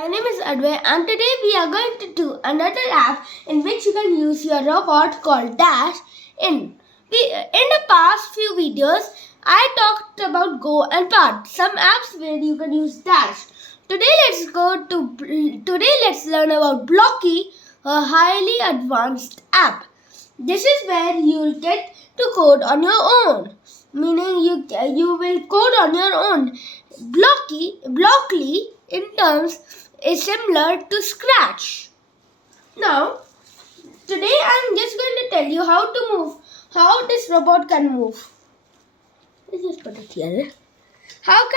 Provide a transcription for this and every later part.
My name is Advay and today we are going to do another app in which you can use your robot called Dash in. In the past few videos, I talked about Go and Part, some apps where you can use Dash. Today let's learn about Blocky, a highly advanced app. This is where you will get to code on your own, meaning you will code on your own. Blockly in terms is similar to Scratch. Now, today I am just going to tell you how this robot can move. Let's just put it here. How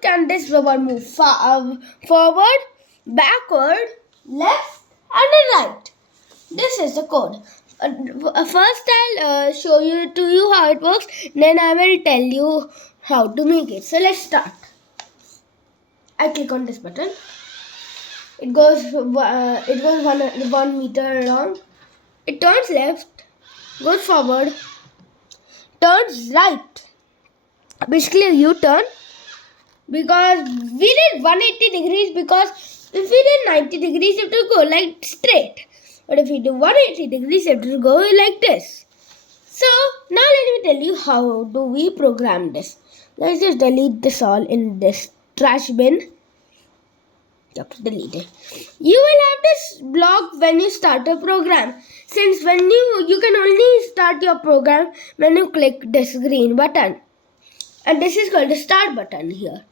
can this robot move? Forward, backward, left, and right. This is the code. First, I'll show you how it works. Then I will tell you how to make it. So let's start. I click on this button. It goes 1 meter long. It turns left, goes forward, turns right. Basically a U-turn, because we did 180 degrees, because if we did 90 degrees it will go like straight. But if we do 180 degrees it will go like this. So now let me tell you how do we program this. Let's just delete this all in this trash bin. Delete it. You will have this block when you start a program. Since when you can only start your program when you click this green button. And this is called the start button here.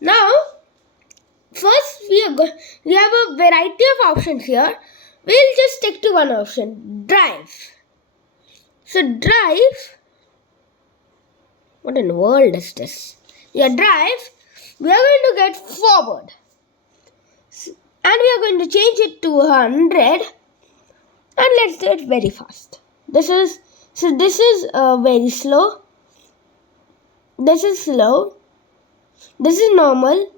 Now, first we have a variety of options here. We'll just stick to one option, drive. So drive, what in the world is this? Yeah, drive, we are going to get forward. And we are going to change it to 100. And let's do it very fast. This is very slow. This is slow. This is normal.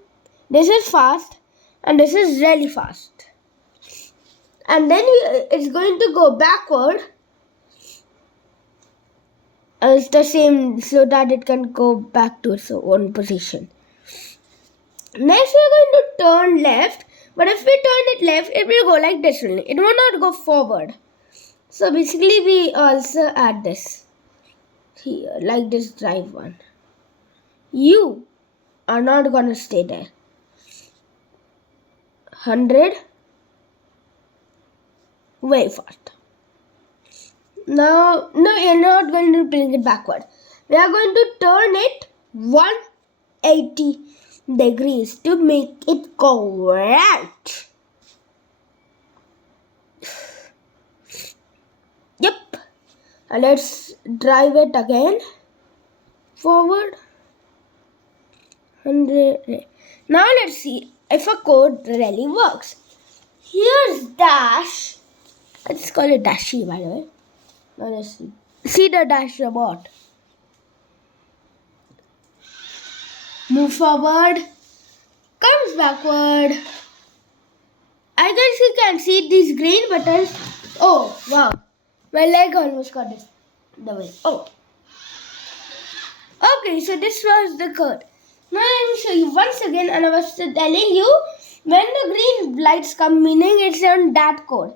This is fast. And this is really fast. And then it's going to go backward. It's the same so that it can go back to its own position. Next we are going to turn left. But if we turn it left, it will go like this only. It will not go forward. So basically we also add this here, like this drive one. You are not going to stay there. 100. Very fast. Now, no, you're not going to bring it backward. We are going to turn it 180 degrees to make it go right. Yep. And let's drive it again. Forward. 100. Now let's see if our code really works. Here's Dash. Let's call it Dashy, by the way. Now let's see the Dash robot. Move forward, comes backward. I guess you can see these green buttons. Oh wow, my leg almost got this the way. Oh, okay. So this was the code. Now let me show you once again. And I was telling you when the green lights come, meaning it's on that code.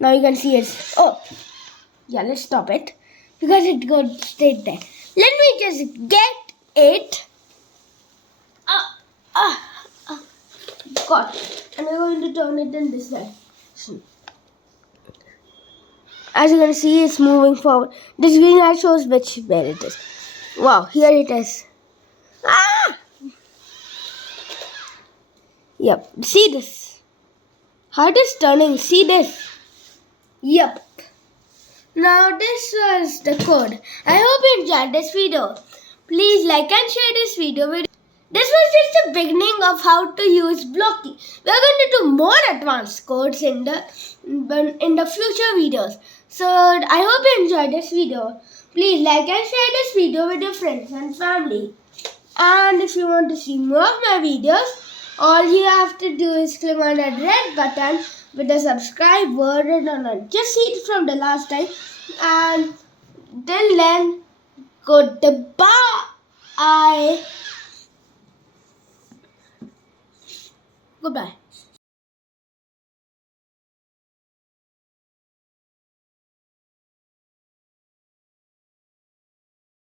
Now you can see it. Oh, yeah. Let's stop it because it goes straight there. Let me just get it. God, and we're going to turn it in this direction. As you can see, it's moving forward. This green light shows where it is. Wow, here it is. Yep, see this. How it is turning. See this. Yep. Now this was the code. I hope you enjoyed this video. Please like and share this video with. This was just the beginning of how to use Blocky. We are going to do more advanced codes in the future videos. So I hope you enjoyed this video. Please like and share this video with your friends and family. And if you want to see more of my videos, all you have to do is click on that red button with the subscribe word on. Just see it from the last time. And till then, goodbye. Goodbye.